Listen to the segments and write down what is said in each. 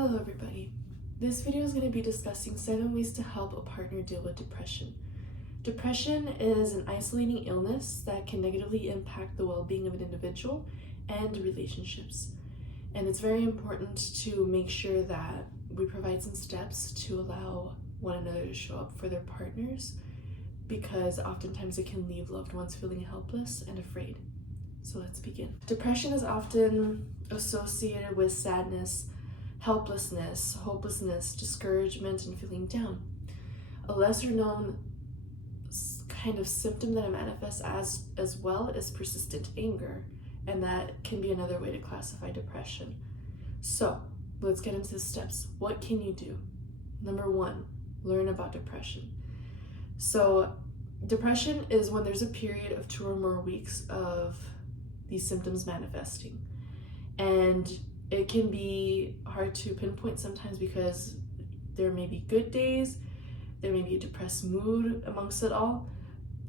Hello everybody. This video is going to be discussing 7 ways to help a partner deal with depression. Depression is an isolating illness that can negatively impact the well-being of an individual and relationships. And it's very important to make sure that we provide some steps to allow one another to show up for their partners, because oftentimes it can leave loved ones feeling helpless and afraid. So let's begin. Depression is often associated with sadness, helplessness, hopelessness, discouragement, and feeling down. A lesser known kind of symptom that it manifests as well is persistent anger, and that can be another way to classify depression. So let's get into the steps. What can you do? Number 1, learn about depression. So depression is when there's a period of 2 or more weeks of these symptoms manifesting, and it can be hard to pinpoint sometimes because there may be good days, there may be a depressed mood amongst it all.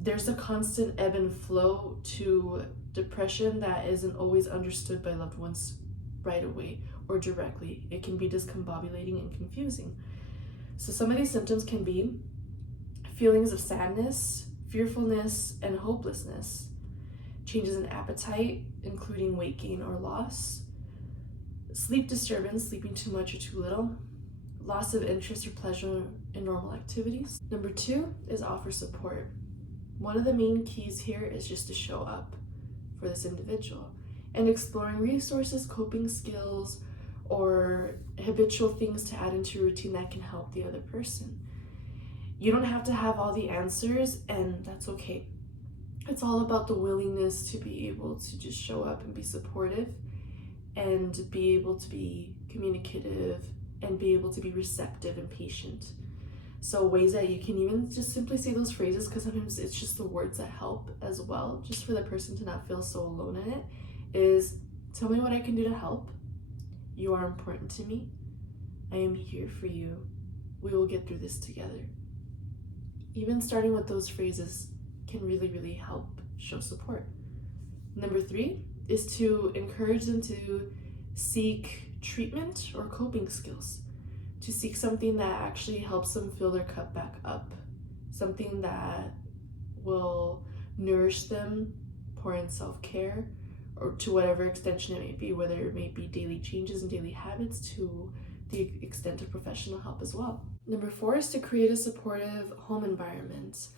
There's a constant ebb and flow to depression that isn't always understood by loved ones right away or directly. It can be discombobulating and confusing. So some of these symptoms can be feelings of sadness, fearfulness, and hopelessness, changes in appetite, including weight gain or loss, sleep disturbance, sleeping too much or too little, loss of interest or pleasure in normal activities. Number 2 is offer support. One of the main keys here is just to show up for this individual and exploring resources, coping skills, or habitual things to add into your routine that can help the other person. You don't have to have all the answers, and that's okay. It's all about the willingness to be able to just show up and be supportive, and be able to be communicative, and be able to be receptive and patient. So ways that you can even just simply say those phrases, because sometimes it's just the words that help as well, just for the person to not feel so alone in it, is tell me what I can do to help. You are important to me. I am here for you. We will get through this together. Even starting with those phrases can really help show support. Number 3 is to encourage them to seek treatment or coping skills, to seek something that actually helps them fill their cup back up, something that will nourish them, pour in self-care, or to whatever extension it may be, whether it may be daily changes and daily habits to the extent of professional help as well. Number 4 is to create a supportive home environment.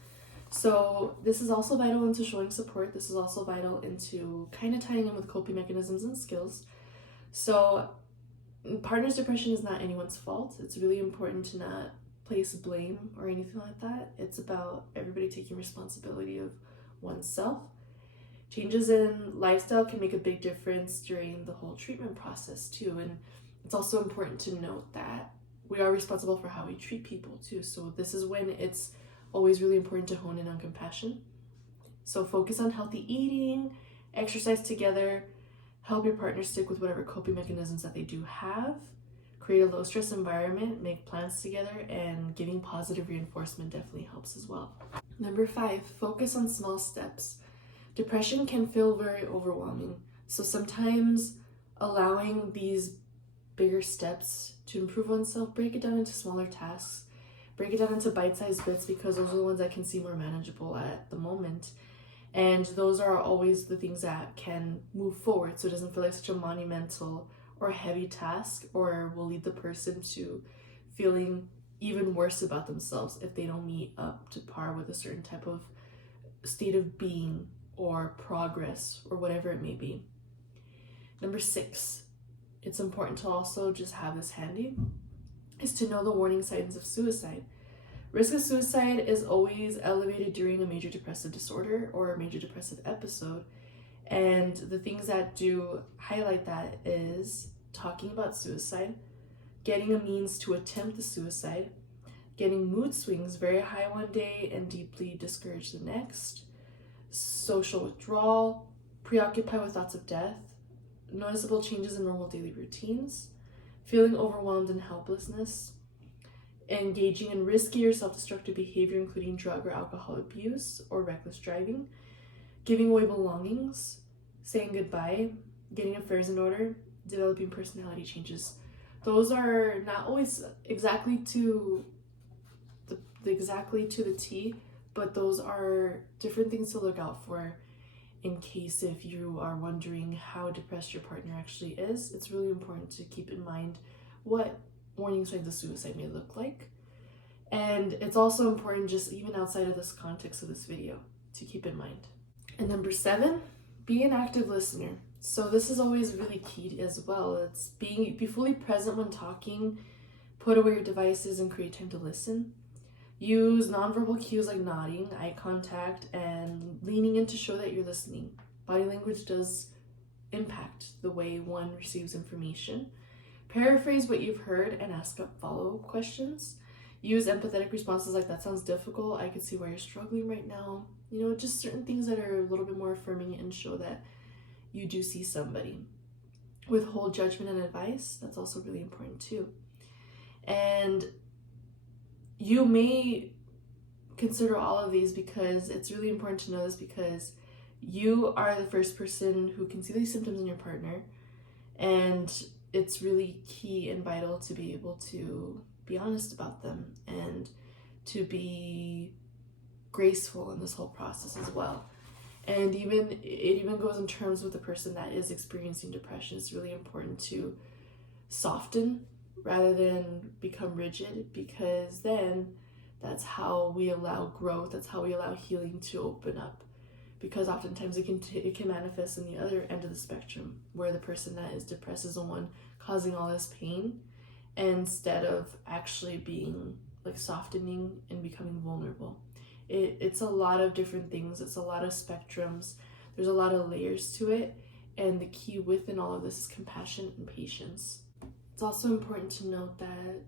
So this is also vital into showing support. This is also vital into kind of tying in with coping mechanisms and skills. So partner's depression is not anyone's fault. It's really important to not place blame or anything like that. It's about everybody taking responsibility of oneself. Changes in lifestyle can make a big difference during the whole treatment process too. And it's also important to note that we are responsible for how we treat people too. So this is when it's always really important to hone in on compassion. So focus on healthy eating, exercise together, help your partner stick with whatever coping mechanisms that they do have, create a low stress environment, make plans together, and giving positive reinforcement definitely helps as well. Number 5, focus on small steps. Depression can feel very overwhelming. So sometimes allowing these bigger steps to improve oneself, break it down into smaller tasks, break it down into bite-sized bits, because those are the ones that can seem more manageable at the moment. And those are always the things that can move forward, so it doesn't feel like such a monumental or heavy task, or will lead the person to feeling even worse about themselves if they don't meet up to par with a certain type of state of being or progress or whatever it may be. Number 6, it's important to also just have this handy, is to know the warning signs of suicide. Risk of suicide is always elevated during a major depressive disorder or a major depressive episode. And the things that do highlight that is talking about suicide, getting a means to attempt the suicide, getting mood swings, very high one day and deeply discouraged the next, social withdrawal, preoccupied with thoughts of death, noticeable changes in normal daily routines, feeling overwhelmed and helplessness, engaging in risky or self-destructive behavior, including drug or alcohol abuse or reckless driving, giving away belongings, saying goodbye, getting affairs in order, developing personality changes. Those are not always exactly to the T, but those are different things to look out for in case if you are wondering how depressed your partner actually is. It's really important to keep in mind what warning signs of suicide may look like. And it's also important, just even outside of this context of this video, to keep in mind. And number 7, be an active listener. So this is always really key as well. It's be fully present when talking, put away your devices and create time to listen. Use nonverbal cues like nodding, eye contact, and leaning in to show that you're listening. Body language does impact the way one receives information. Paraphrase what you've heard and ask up follow-up questions. Use empathetic responses like, that sounds difficult, I can see why you're struggling right now. Just certain things that are a little bit more affirming and show that you do see somebody. Withhold judgment and advice, that's also really important too. And you may consider all of these because it's really important to know this, because you are the first person who can see these symptoms in your partner, and it's really key and vital to be able to be honest about them and to be graceful in this whole process as well. And it even goes in terms with the person that is experiencing depression. It's really important to soften rather than become rigid, because then that's how we allow growth, that's how we allow healing to open up. Because oftentimes it can manifest in the other end of the spectrum, where the person that is depressed is the one causing all this pain, instead of actually being like softening and becoming vulnerable. It's a lot of different things, it's a lot of spectrums, there's a lot of layers to it, and the key within all of this is compassion and patience. It's also important to note that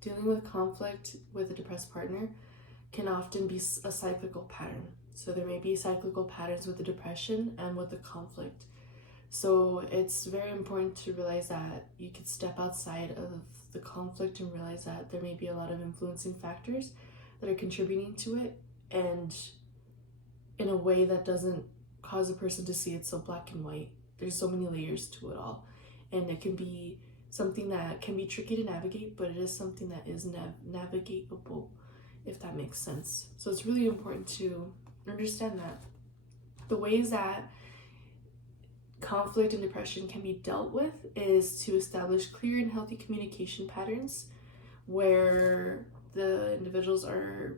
dealing with conflict with a depressed partner can often be a cyclical pattern. So there may be cyclical patterns with the depression and with the conflict. So it's very important to realize that you could step outside of the conflict and realize that there may be a lot of influencing factors that are contributing to it, and in a way that doesn't cause a person to see it so black and white. There's so many layers to it all, and it can be something that can be tricky to navigate, but it is something that is navigatable, if that makes sense. So it's really important to understand that the ways that conflict and depression can be dealt with is to establish clear and healthy communication patterns where the individuals are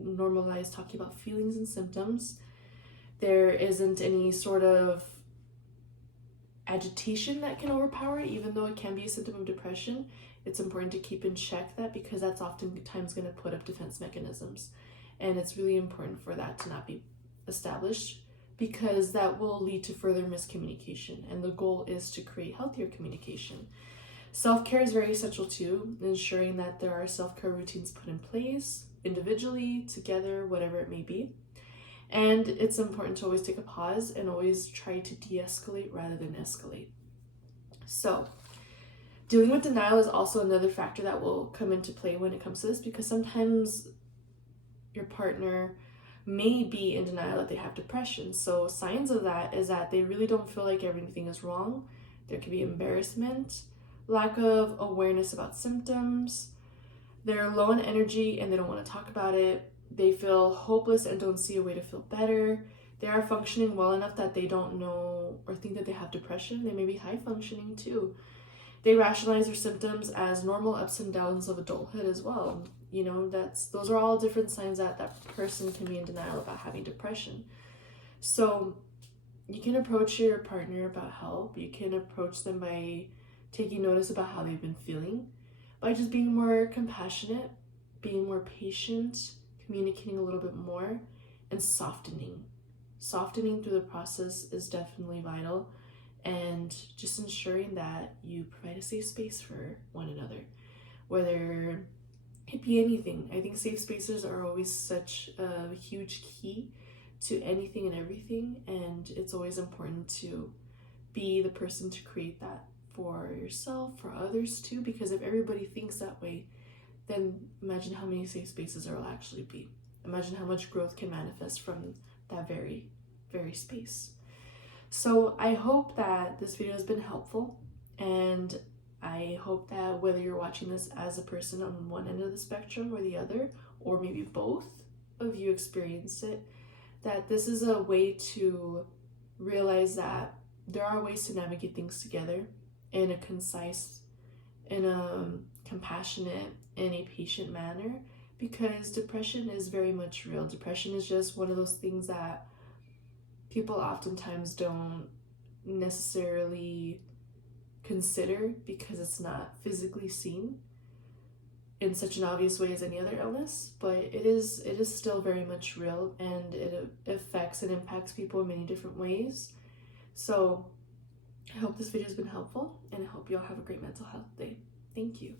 normalized talking about feelings and symptoms. There isn't any sort of agitation that can overpower it, even though it can be a symptom of depression. It's important to keep in check that, because that's oftentimes going to put up defense mechanisms, and it's really important for that to not be established, because that will lead to further miscommunication, and the goal is to create healthier communication. Self-care is very essential too, ensuring that there are self-care routines put in place, individually, together, whatever it may be. And it's important to always take a pause and always try to de-escalate rather than escalate. So, dealing with denial is also another factor that will come into play when it comes to this, because sometimes your partner may be in denial that they have depression. So signs of that is that they really don't feel like everything is wrong. There could be embarrassment, lack of awareness about symptoms, they're low on energy and they don't want to talk about it, they feel hopeless and don't see a way to feel better, they are functioning well enough that they don't know or think that they have depression, they may be high functioning too. They rationalize their symptoms as normal ups and downs of adulthood as well. Those are all different signs that that person can be in denial about having depression. So you can approach your partner about help. You can approach them by taking notice about how they've been feeling, by just being more compassionate, being more patient, communicating a little bit more, and softening. Softening through the process is definitely vital, and just ensuring that you provide a safe space for one another, whether it be anything. I think safe spaces are always such a huge key to anything and everything, and it's always important to be the person to create that for yourself, for others too, because if everybody thinks that way, then imagine how many safe spaces there will actually be. Imagine how much growth can manifest from that very, very space. So I hope that this video has been helpful, and I hope that whether you're watching this as a person on one end of the spectrum or the other, or maybe both of you experience it, that this is a way to realize that there are ways to navigate things together in a concise, in a compassionate, and a patient manner, because depression is very much real. Depression is just one of those things that people oftentimes don't necessarily consider because it's not physically seen in such an obvious way as any other illness, but it is still very much real, and it affects and impacts people in many different ways. So I hope this video has been helpful, and I hope you all have a great mental health day. Thank you.